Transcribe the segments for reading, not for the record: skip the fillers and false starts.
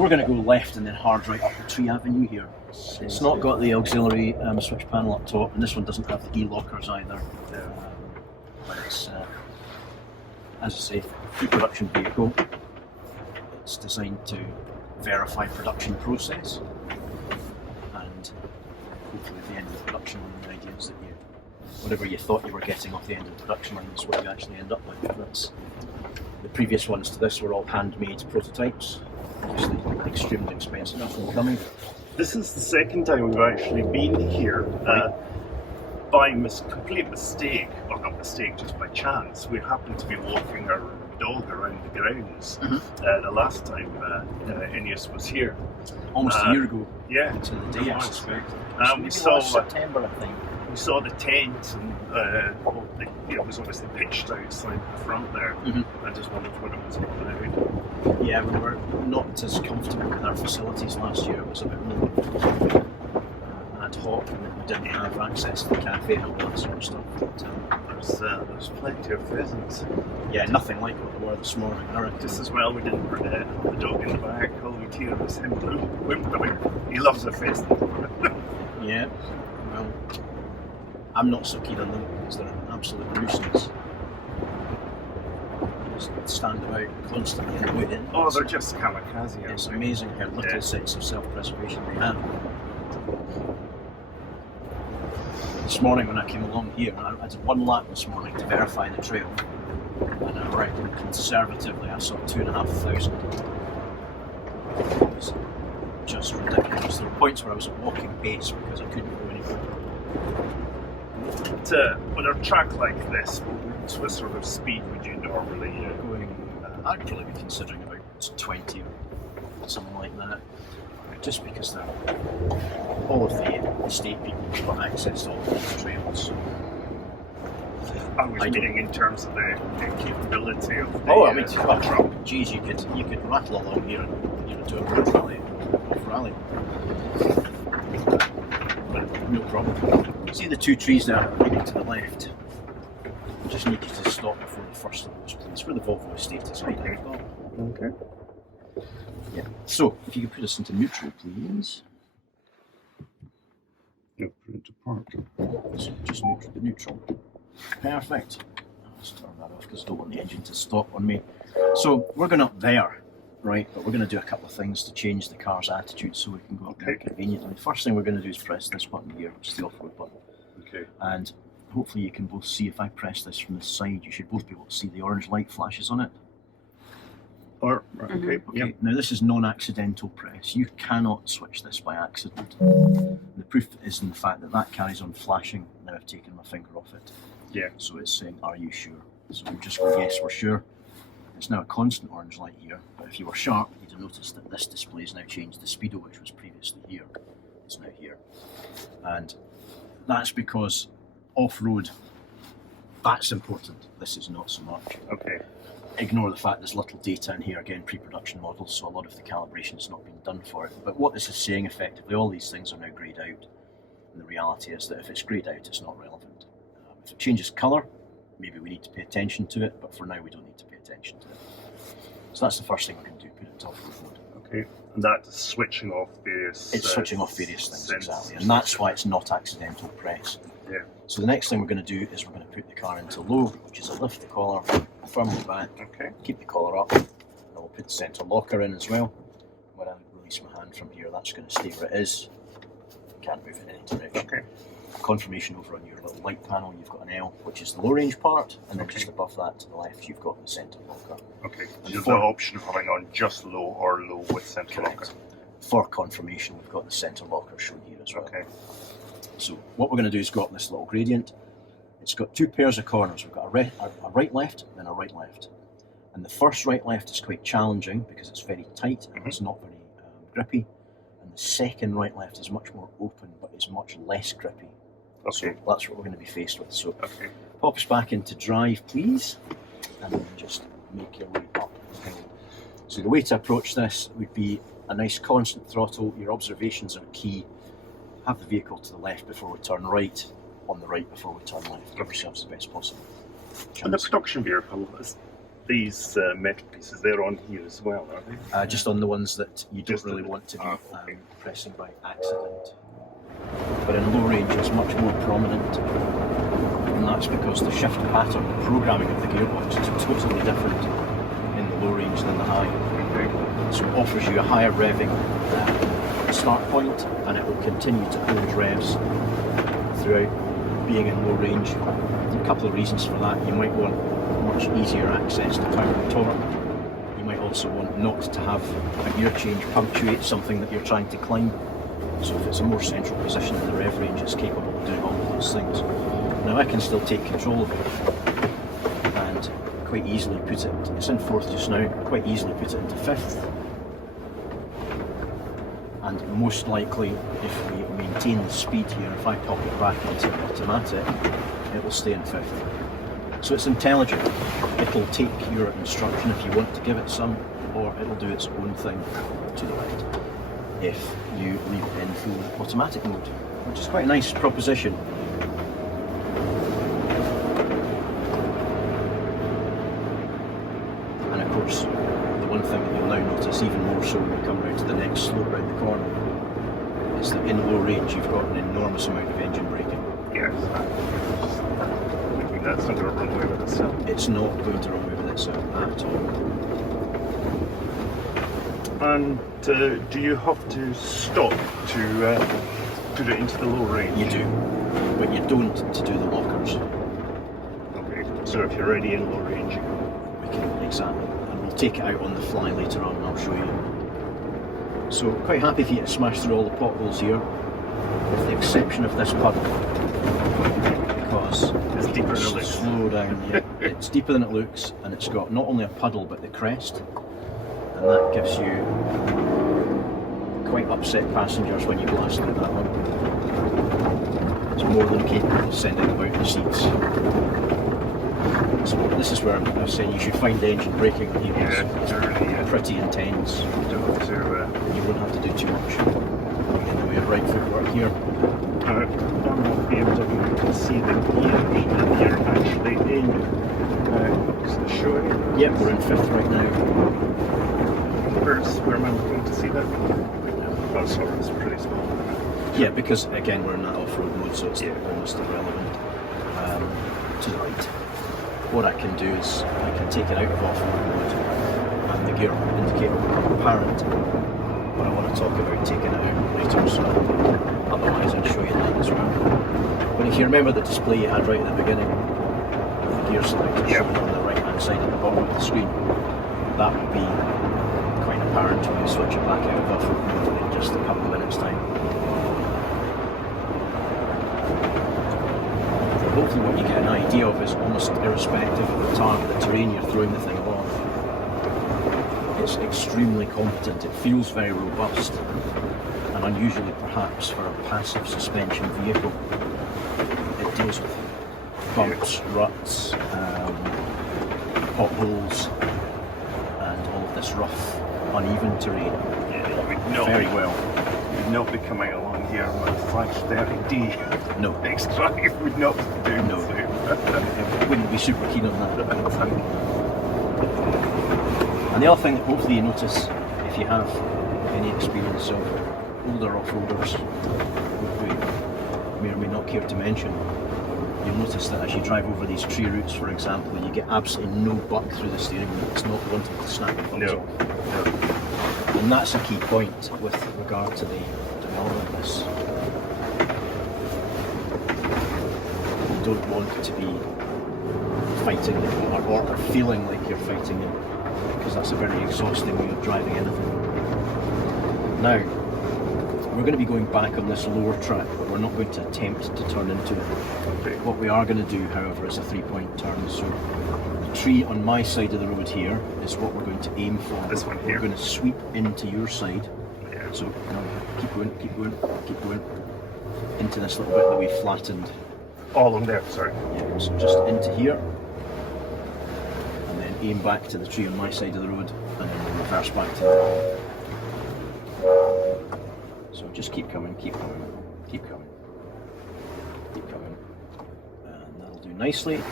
So we're going to go left and then hard right up the Tree Avenue here. It's not got the auxiliary switch panel up top, and this one doesn't have the e-lockers either. But it's, as I say, pre-production vehicle. It's designed to verify production process, and hopefully at the end of the production line, the idea is that whatever you thought you were getting off the end of the production line is what you actually end up with. The previous ones to this were all handmade prototypes, obviously extremely expensive, nothing coming. This is the second time we've actually been here. By complete mistake, or not mistake, just by chance, we happened to be walking our dog around the grounds the last time Ineos was here. Almost a year ago. Yeah. To the day, I suspect. We saw September, I think. We saw the tent, and it was obviously pitched outside the front there. I just wondered what it was all about. Yeah, we were not as comfortable with our facilities last year. It was a bit more ad hoc, and we didn't have access to the cafe and all that sort of stuff. But, there's plenty of pheasants. Yeah, nothing like what there were this morning. Just as well we didn't put the dog in the back. All we hear was him whimpering. He loves a pheasant. Yeah, well, I'm not so keen on them because they're an absolute nuisance. Just stand about constantly in the wind. Oh, they're just kamikaze. It's amazing how little sense of self-preservation they have. This morning when I came along here, I did one lap this morning to verify the trail, and I reckon conservatively I saw 2,500. It was just ridiculous. There were points where I was at walking pace because I couldn't go any quicker. On a track like this, what sort of speed would you normally I'd probably be considering about 20 or something like that, just because all of the estate people have got access to all of the trails. I was meaning in terms of the capability of the truck. Geez, you could rattle along here and do a road rally. But no problem. See the two trees there leading to the left? I just need you to stop before the first of those, please. Where the Volvo estate is right now. Okay. Yeah. So, if you could put us into neutral, please. Put into park. So just neutral. Perfect. Let's turn that off because I don't want the engine to stop on me. So we're going up there, right? But we're going to do a couple of things to change the car's attitude so we can go up there conveniently. The first thing we're going to do is press this button here, which is the off-road button. Okay. And hopefully you can both see, if I press this from the side, you should both be able to see the orange light flashes on it. Okay. Yep. Now this is non-accidental press. You cannot switch this by accident. The proof is in the fact that carries on flashing. Now I've taken my finger off it. Yeah. So it's saying, are you sure? So we just go, yes, we're sure. It's now a constant orange light here, but if you were sharp, you'd have noticed that this display has now changed. The speedo, which was previously here, is now here. And that's because off-road, that's important. This is not so much. Okay. Ignore the fact there's little data in here, again, pre-production models, so a lot of the calibration has not been done for it. But what this is saying effectively, all these things are now greyed out. And the reality is that if it's greyed out, it's not relevant. If it changes colour, maybe we need to pay attention to it, but for now we don't need to pay attention to it. So that's the first thing we're going to do, put it to off-road mode. Okay, and that's switching off various... It's switching off various things, exactly, and that's why it's not accidental press. Yeah. So the next thing we're going to do is we're going to put the car into low, which is a lift the collar, firmly back, keep the collar up, and we'll put the centre locker in as well. When I release my hand from here, that's going to stay where it is. Can't move in any direction. Okay. Confirmation over on your little light panel, you've got an L, which is the low range part, and then just above that to the left, you've got the centre locker. Okay, so you have the option of having on just low or low with centre locker. For confirmation, we've got the centre locker shown here as well. Okay. So what we're going to do is go up this little gradient. It's got two pairs of corners. We've got a right-left and a right-left. And the first right-left is quite challenging because it's very tight and it's not very grippy. And the second right-left is much more open but is much less grippy. Okay. So that's what we're going to be faced with. So pop us back into drive, please, and then just make your way up the hill. So the way to approach this would be a nice constant throttle. Your observations are key. Have the vehicle to the left before we turn right, on the right before we turn left. Give yourselves the best possible chance. And the production vehicle, these metal pieces, they're on here as well, are they? Just on the ones that you don't Just really the- want to be okay. pressing by accident. But in low range it's much more prominent, and that's because the shift pattern, the programming of the gearbox is totally different in the low range than the high. Okay. So it offers you a higher revving start point, and it will continue to hold revs throughout being in low range. There's a couple of reasons for that. You might want much easier access to power and torque. You might also want not to have a gear change punctuate something that you're trying to climb. So if it's a more central position in the rev range, it's capable of doing all of those things. Now I can still take control of it and quite easily put it, it's in fourth just now, quite easily put it into fifth. And most likely, if we maintain the speed here, if I pop it back into automatic, it will stay in fifth. So it's intelligent. It'll take your instruction if you want to give it some, or it'll do its own thing to the right if you leave it in full automatic mode, which is quite a nice proposition. And of course, the one thing that you'll now notice even more so when we come round to the next slope round the corner is that in low range you've got an enormous amount of engine braking. Yes. I think that's not going to run away with itself. It's not going to run away with itself at all. And do you have to stop to put it into the low range? You do, but you don't to do the lockers. Okay, so if you're already in low range, We can, exactly, and we'll take it out on the fly later on and I'll show you. So quite happy for you to smash through all the potholes here, with the exception of this puddle, because it's deeper than it looks. slow down. Yeah, it's deeper than it looks, and it's got not only a puddle but the crest, and that gives you quite upset passengers when you blast through that one. It's more than capable of sending them out the seats. So this is where I'm saying you should find the engine braking on here. It's pretty intense. You won't have to do too much. Get the way of right footwork here. On BMW, you can see the gears that you're actually in. Is it showing? Yep, we're in fifth right now. Where am I looking to see that? Oh, sorry, it's pretty small. Yeah, because again we're in that off-road mode, so it's almost irrelevant. To the right. What I can do is I can take it out of off-road mode and the gear indicator will become apparent. But I want to talk about taking it out later, so otherwise I'll show you that as well. But if you remember the display you had right at the beginning, with the gear selector shown on the right hand side at the bottom of the screen, that will be quite apparent when you switch it back out of off-road mode in just a couple of minutes time. Hopefully what you get an idea of is almost irrespective of the target, the terrain you're throwing the thing along. It's extremely competent, it feels very robust, and unusually perhaps for a passive suspension vehicle. It deals with bumps, ruts, potholes, and all of this rough, uneven terrain very well. You'd not be coming along here on my 530D. No. X-Drive would not be doing No. so. I wouldn't be super keen on that. And the other thing that hopefully you notice, if you have any experience of older off-roaders, we may or may not care to mention, you'll notice that as you drive over these tree routes, for example, you get absolutely no buck through the steering wheel. It's not wanting to snap your thumbs off. And that's a key point with regard to the development of this. You don't want to be fighting or feeling like you're fighting it, because that's a very exhausting way of driving anything. Now, we're going to be going back on this lower track, but we're not going to attempt to turn into it. What we are going to do, however, is a 3-point turn. So the tree on my side of the road here is what we're going to aim for. This one here. We're going to sweep into your side. Yeah. So keep going, keep going, keep going into this little bit that we flattened. All on there, sorry. Yeah, so just into here, and then aim back to the tree on my side of the road, and then we'll reverse back to the So just keep coming, keep coming, keep coming, keep coming, and that'll do nicely.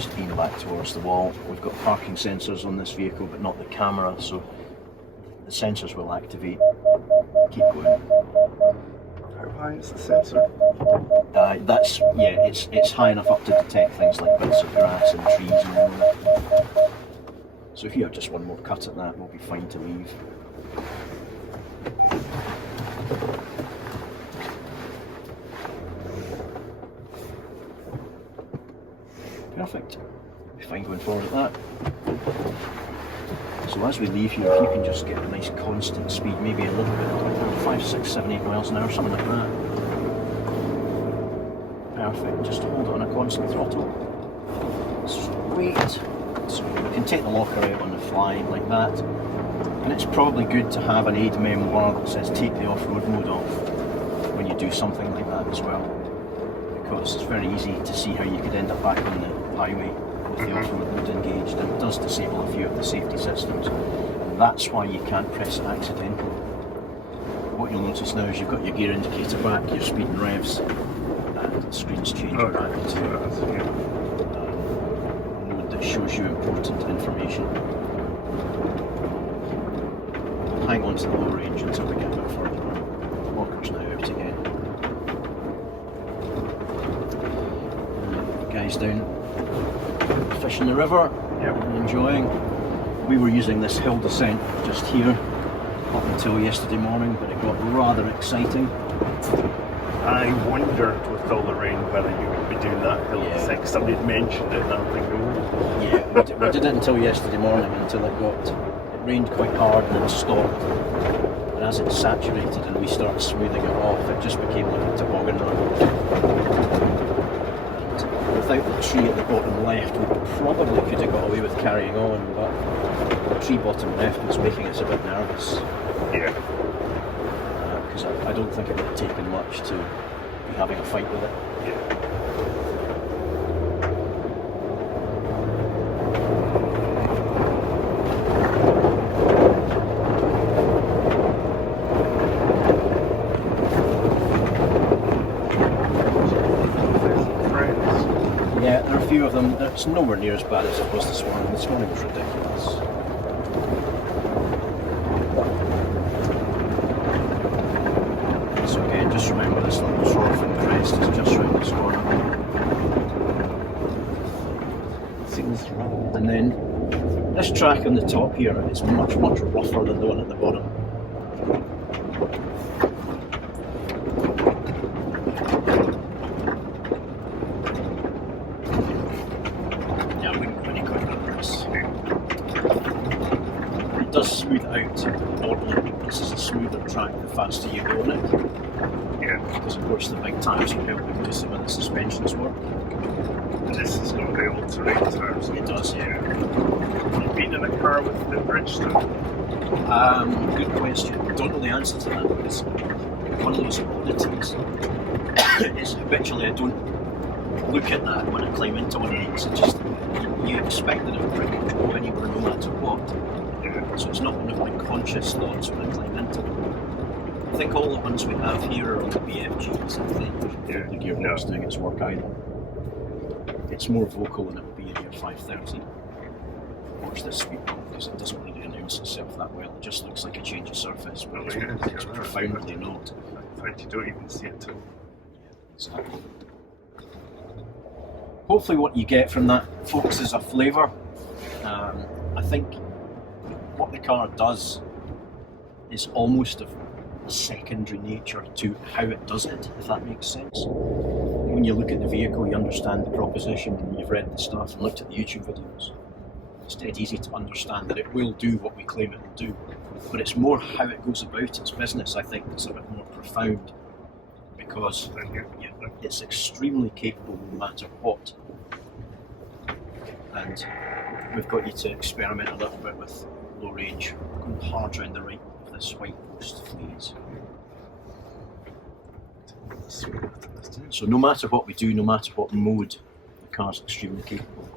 just lean back towards the wall. We've got parking sensors on this vehicle, but not the camera, so the sensors will activate. Keep going. How high is the sensor? It's high enough up to detect things like bits of grass and trees and all that. So here, just one more cut at that, we'll be fine to leave. Perfect. Be fine going forward at that. So as we leave here, if you can just get a nice constant speed, maybe a little bit, 5, 6, 7, 8 miles an hour, something like that. Perfect. Just hold it on a constant throttle. Sweet. So we can take the locker out on the fly like that. And it's probably good to have an aid memoir that says take the off-road mode off when you do something like that as well. Because it's very easy to see how you could end up back on the highway with the off-road mode engaged, and it does disable a few of the safety systems. And that's why you can't press it accidentally. What you'll notice now is you've got your gear indicator back, your speed and revs, and the screen's changed back to mode that shows you important information. Hang on to the low range until we get a bit further on. The locker's now out again. Guys down fishing the river, enjoying. We were using this hill descent just here up until yesterday morning, but it got rather exciting. I wondered with all the rain whether you would be doing that hill descent. Somebody had mentioned it and I'm thinking, oh. Yeah, we did it until yesterday morning, until it rained quite hard and then stopped. And as it saturated and we started smoothing it off, it just became like a toboggan run. Without the tree at the bottom left, we probably could have got away with carrying on, but the tree bottom left was making us a bit nervous. Yeah. Because I don't think it would have taken much to be having a fight with it. Yeah. Yeah, there are a few of them. It's nowhere near as bad as it was this morning. This morning was ridiculous. So again, just remember this little trough and crest is just round this corner. And then this track on the top here is much, much rougher than the one at the bottom. It does smooth out oddly. This is a smoother track the faster you go on it. Yeah. Because of course the big tyres are helping to some of the suspensions work. And this has got the all-terrain tyres. It does, yeah. Have you been in a car with the Bridgestone? Good question. I don't know the answer to that because one of those oddities is habitually I don't look at that when I climb into one of these. It's just you expect that it will pretty much go anywhere no matter what. Yeah. So it's not one of my conscious thoughts when I climb into them. I think all the ones we have here are on the BFGs, I think. The gearbox doing its work either. It's more vocal than it will be in your 530. Watch this speed bump because it doesn't really announce itself that well. It just looks like a change of surface, but it's profoundly not. In fact, you don't even see it too. Exactly. Hopefully what you get from that, folks, is a flavour. I think what the car does is almost of a secondary nature to how it does it, if that makes sense. When you look at the vehicle, you understand the proposition and you've read the stuff and looked at the YouTube videos. It's dead easy to understand that it will do what we claim it will do. But it's more how it goes about its business, I think, that's a bit more profound. Because it's extremely capable no matter what. And we've got you to experiment a little bit with low range. We're going hard round the right of this white post, please. So no matter what we do, no matter what mode, the car's extremely capable.